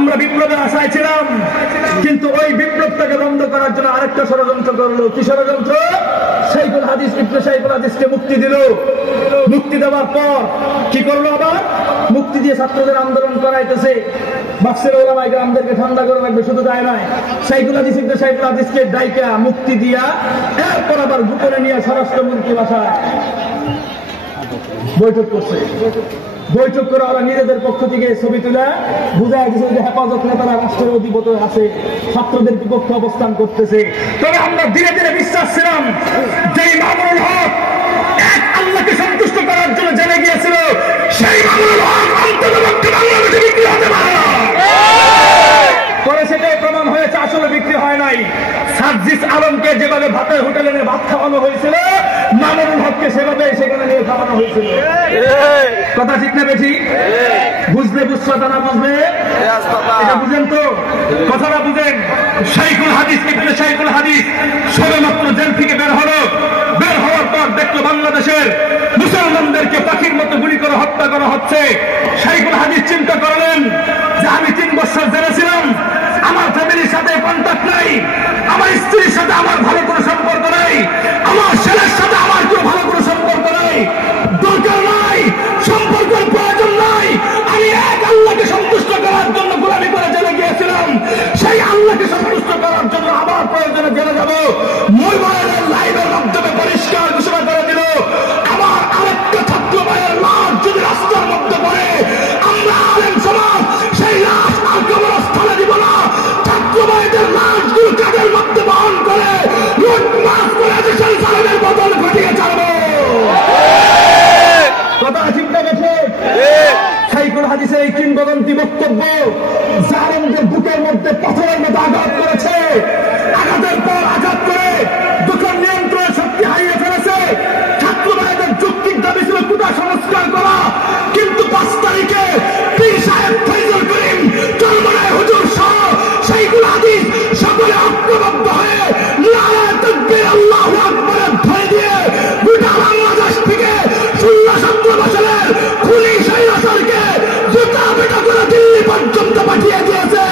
আমরা বিপ্লবের আশায় ছিলাম, কিন্তু ওই বিপ্লবটাকে বন্ধ করার জন্য আরেকটা ষড়যন্ত্র করলো। কি ষড়যন্ত্র? শাইখুল হাদিস ইবনে শাইখুল হাদিসকে মুক্তি দিল। মুক্তি দেওয়ার পর কি করলো? আবার মুক্তি দিয়ে ছাত্রদের আন্দোলন করাইতেছে। বাক্সের ওলামায়ে কেরামদেরকে ঠান্ডা করে রাখবে, শুধু তাই নয়, শাইখুল হাদিস ইবনে শাইখুল হাদিসকে ডাইকা মুক্তি দিয়া এরপর আবার গোপনে নিয়ে স্বরাষ্ট্রমন্ত্রী বাসায় বৈঠক করছে। বৈঠক করে ওরা নিজেদের পক্ষ থেকে ছবি তুলে বুঝাই দিচ্ছে যে হেফাজত নেতারা রাষ্ট্রের অধিপতি আছে, ছাত্রদের বিপক্ষে অবস্থান করতেছে। তবে আমরা ধীরে ধীরে বিশ্বাস ছিলাম যে মামুনুল হক এক আল্লাহকে সন্তুষ্ট করার জন্য জেনে গিয়েছিল, সেই মামুনুল হক অন্ততপক্ষে বাংলাদেশে বিক্রি হতে পারে না। পরে সেটাই প্রমাণ হয়েছে, আসলে বিক্রি হয় নাই। সার্জিস আলমকে যেভাবে ভাতের হোটেলে নিয়ে ভাত খাওয়ানো হয়েছিল, মামুনুল হককে সেভাবে সেখানে নিয়ে খাওয়ানো হয়েছিল। কথা ঠিক না বেশি? বুঝলে বুঝছো, তা না বুঝলে এটা বুঝেন তো? কথাটা বুঝেন। শাইখুল হাদিস ইবনে শাইখুল হাদিস সবেমাত্র জেল থেকে বের হলো। বের হওয়ার পর দেখলো বাংলাদেশের মুসলমানদেরকে পাখির মতো গুলি করে হত্যা করা হচ্ছে। শাইখুল হাদিস চিন্তা করলেন যে আমি 3 বছর জেলে ছিলাম, আমার ফ্যামিলির সাথে কন্ট্যাক্ট নাই, আমার স্ত্রীর সাথে আমার ভালো কোনো সম্পর্ক নাই, আমার ছেলের সাথে আমার কোনো ভালো কোনো সম্পর্ক নাই, দরকার নাই, সম্পর্কের প্রয়োজন নাই। আমি এক আল্লাহকে সন্তুষ্ট করার জন্য গোলামি করে জেলে গিয়েছিলাম, সেই আল্লাহকে সন্তুষ্ট করার জন্য আমার প্রয়োজনে জেলে যাব। মোবাইলের লাইভের মাধ্যমে পরিষ্কার ঘোষণা করে দিল, আমার আরেকটা ছাত্র ভাইয়ের লাশ যদি রাস্তার মধ্যে পড়ে, আমরা আলেম সমাজ সেই লাশ আর কবরস্থানে দিব না। ছাত্র ভাইদের লাশগুলো কাঁধের মধ্যে বহন করে লুটমাস করে দেশের সালের বদল ঘটিয়ে ছাড়বো। কথা চিন্তা গেছে। শাইখুল হাদিসের এই কিংবদন্তি বক্তব্য জালেমদের বুকের মধ্যে পাথরের মতো আঘাত করেছে। আঘাতের পর আঘাত করে দোকান নিয়ন্ত্রণের শক্তি হারিয়ে ফেলেছে। ছাত্র ভাইদের যৌক্তিক দাবি ছিল কোটা সংস্কার করা, কিন্তু 5 তারিখে পীর সাহেব ফয়জুল করিম চরমনায় হুজুর সহ শাইখুল হাদিস সকলে ঐক্যবদ্ধ হয়ে নারায়ে তাকবীর আল্লাহু আকবার ধরে দিয়ে গোটা বাংলাদেশ থেকে 16-17 বছরের খুনি স্বৈরাচারকে জুতা পেটা করে দিল্লি পর্যন্ত পাঠিয়ে দিয়েছে।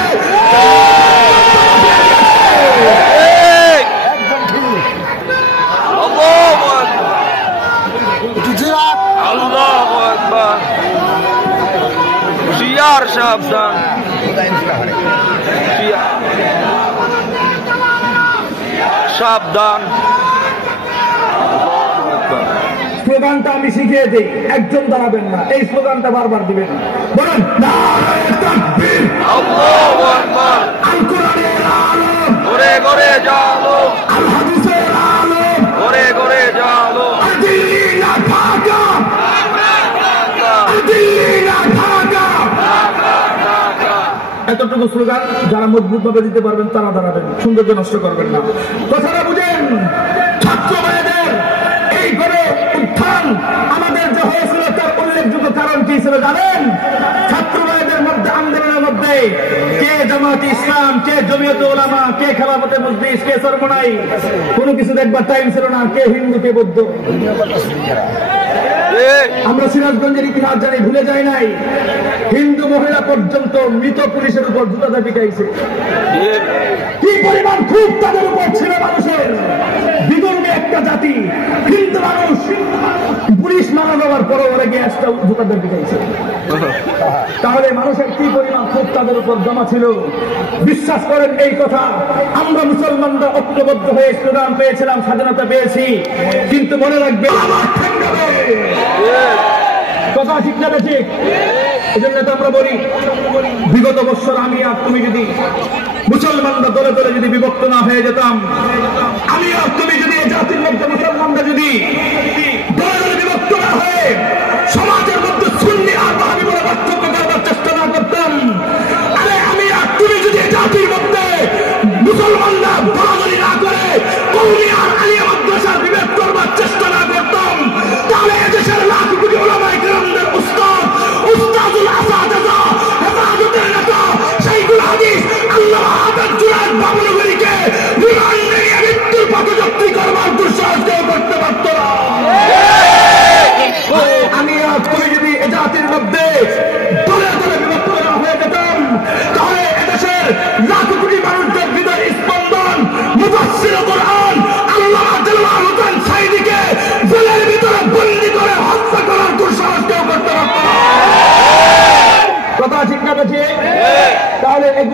সাবধান, সাবধান। স্লোগানটা আমি শিখিয়ে দিই, একজন দাঁড়াবেন না, এই স্লোগানটা বারবার দিবেন। বলেন নারায়ে তাকবীর, আল্লাহু আকবার, আল কোরআনের আলো, ঘরে ঘরে জালো, আল হাদিসের আলো, ঘরে ঘরে জালো, দিল্লি না ঢাকা, দিল্লি না ঢাকা। এতটুকু স্লোগান যারা মজবুত ভাবে দিতে পারবেন তারা দাঁড়াবেন, সৌন্দর্য নষ্ট করবেন না। কথাটা বুঝেন। ছাত্র ভাইদের এই করে উত্থান আমাদের যে হয়েছিল তার উল্লেখযোগ্য কারণ কি ছিল জানেন? ছাত্র ভাইদের মধ্যে আন্দোলনের মধ্যে কে জামাত ইসলাম, কে জমিয়তে উলামা, কে খেলাফতে মজলিস, কে চরমনাই, কোনো কিছু দেখবার টাইম ছিল না। কে হিন্দু, কে বৌদ্ধ। আমরা সিরাজগঞ্জের ইতিহাস জানি, ভুলে যাই নাই। হিন্দু মহিলা পর্যন্ত মৃত পুলিশের উপর জুতা পিটাইছে। কি পরিমাণ খুব তাদের উপর ছিল মানুষের। বিদুর্মী একটা জাতি, হিন্দু মানুষ, পুলিশ মারা যাওয়ার পরও ওরা গ্যাসটা জুতা পিটাইছে। তাহলে মানুষের কি পরিমাণ খুব তাদের উপর জমা ছিল। বিশ্বাস করেন এই কথা, আমরা মুসলমানরা ঐক্যবদ্ধ হয়ে স্লোগান পেয়েছিলাম, স্বাধীনতা পেয়েছি, কিন্তু মনে রাখবে কথা ঠিক না ঠিক? এই জন্য তো আমরা বলি, বিগত বছর আমি আর তুমি যদি মুসলমানরা দলে দলে যদি বিভক্ত না হয়ে যেতাম, আমি আর তুমি যদি এই জাতির মধ্যে মুসলমানরা যদি দলে দলে বিভক্ত না হয়ে সমাজের মধ্যে সুন্নি আর ওয়াহাবি বলে পার্থক্য করবার চেষ্টা না করতাম, আরে আমি আর তুমি যদি এই জাতির মধ্যে মুসলমানরা দলাদলি না করে কওমি আর আলিয়া মাদ্রাসার বিভেদ করবার চেষ্টা না করতাম, তাহলে এদেশের লাখ কোটি উলামায়ে কেরামদের উস্তাদুল আসাতিজা, হেফাজতের নেতা শাইখুল হাদিস আল্লামা আহমদ জুনায়েদ বাবুনগরীকে রিমান্ডে নিয়ে মৃত্যুর পথযাত্রী করবার দুঃসাহস কেউ করতে পারত না।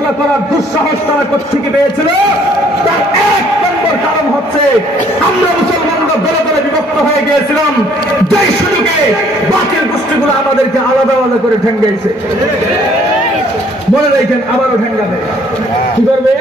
ঘোষণা করার দুঃসাহস তারা কোত্থেকে পেয়েছিল? তার এক নম্বর কারণ হচ্ছে আমরা মুসলমানরা দলে দলে বিভক্ত হয়ে গিয়েছিলাম, যেই সুযোগে বাতিল গোষ্ঠীগুলো আমাদেরকে আলাদা আলাদা করে ঠেঙ্গাইছে। মনে রাখেন, আবারও ঠেঙ্গাবে। কি করবে?